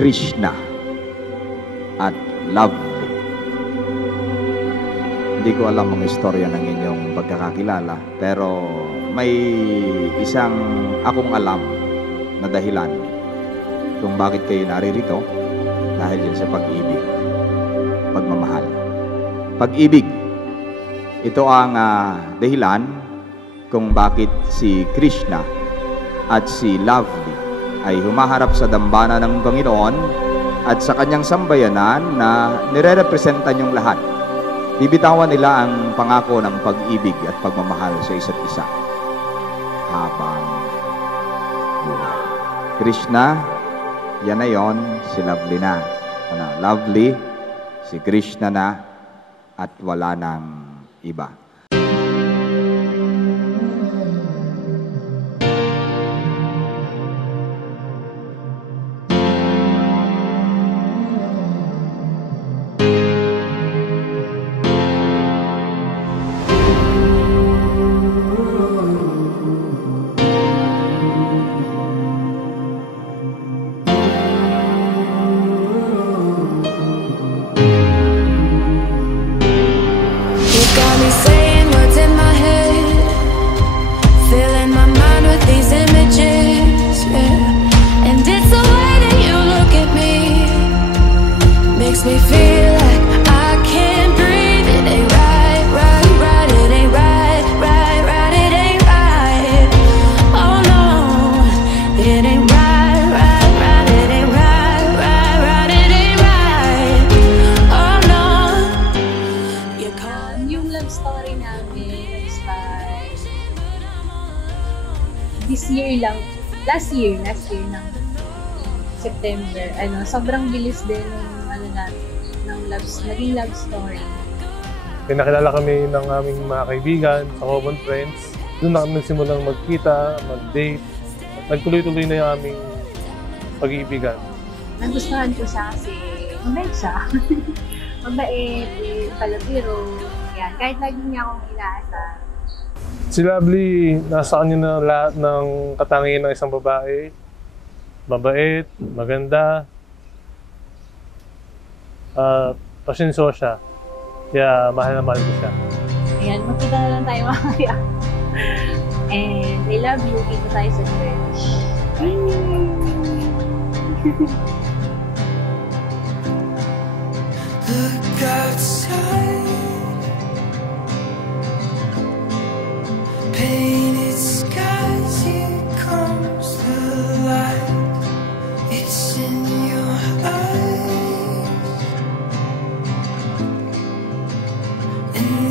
Krishna at Lovely. Hindi ko alam ang istorya ng inyong pagkakakilala, pero may isang akong alam na dahilan kung bakit kayo naririto, dahil yan sa pag-ibig, pagmamahal. Pag-ibig, ito ang dahilan kung bakit si Krishna at si Lovely ay humaharap sa dambana ng Panginoon at sa kanyang sambayanan na nire-representan yung lahat. Bibitawan nila ang pangako ng pag-ibig at pagmamahal sa isa't isa habang buhay. Krishna, yan na yon, si Lovely na. Lovely, si Krishna na, at wala nang iba. Me feel like I can't breathe. It ain't right, right, right. It ain't right, right, right. It ain't right. Oh no, it ain't right, right, right. It ain't right, right, right. It ain't right. Oh no. Yung love story namin start this year lang, last year ng September. Sobrang bilis din naging love story. Pinakilala kami ng aming mga kaibigan, sa common friends. Doon na kami nagsimulang magkita, mag-date. Nagtuloy-tuloy na yung aming pag-iibigan. Nagustuhan ko siya kasi mabait siya. Mabait, palabiro. Yan. Kahit lagi niya akong inaasa. Si Lovely, nasa kanya na lahat ng katangian ng isang babae. Mabait, maganda, pasensyo siya. Kaya mahal na mahal ko siya. Ayan, magkita na lang tayo mamaya. And I love you. Kita tayo sa church. Look outside. Painted skies, here comes the light. It's in your eyes.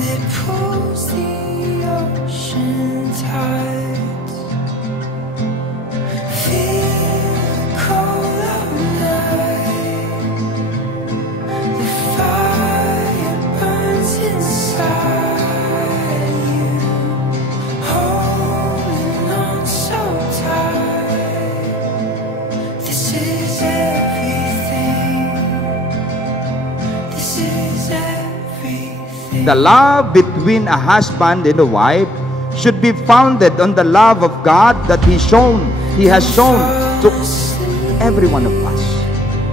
It pulls the ocean tides. Feel the cold of night. The fire burns inside you, holding on so tight. This is everything. This is everything. The love between a husband and a wife should be founded on the love of God that He has shown to every one of us,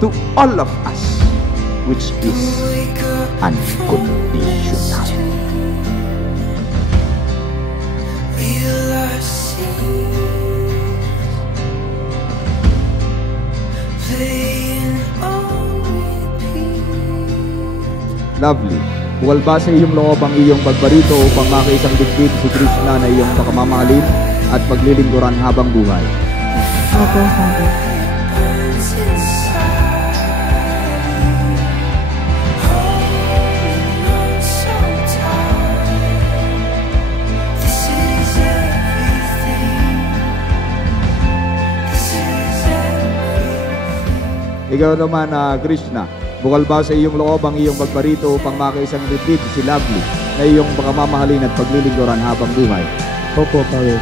to all of us, which is unconditional. Lovely. Buwal ba sa iyong loob ang iyong pagbarito upang makaisang dibdib si Krishna na iyong pakamamahalin at paglilingkuran habang buhay? Opo, sabi. Ikaw naman, Krishna. Bukal ba sa iyong loob ang iyong pagbarito upang makaisang dibdib si Lovely na iyong pakamamahalin at paglilingkuran habang buhay? Opo, Pawit.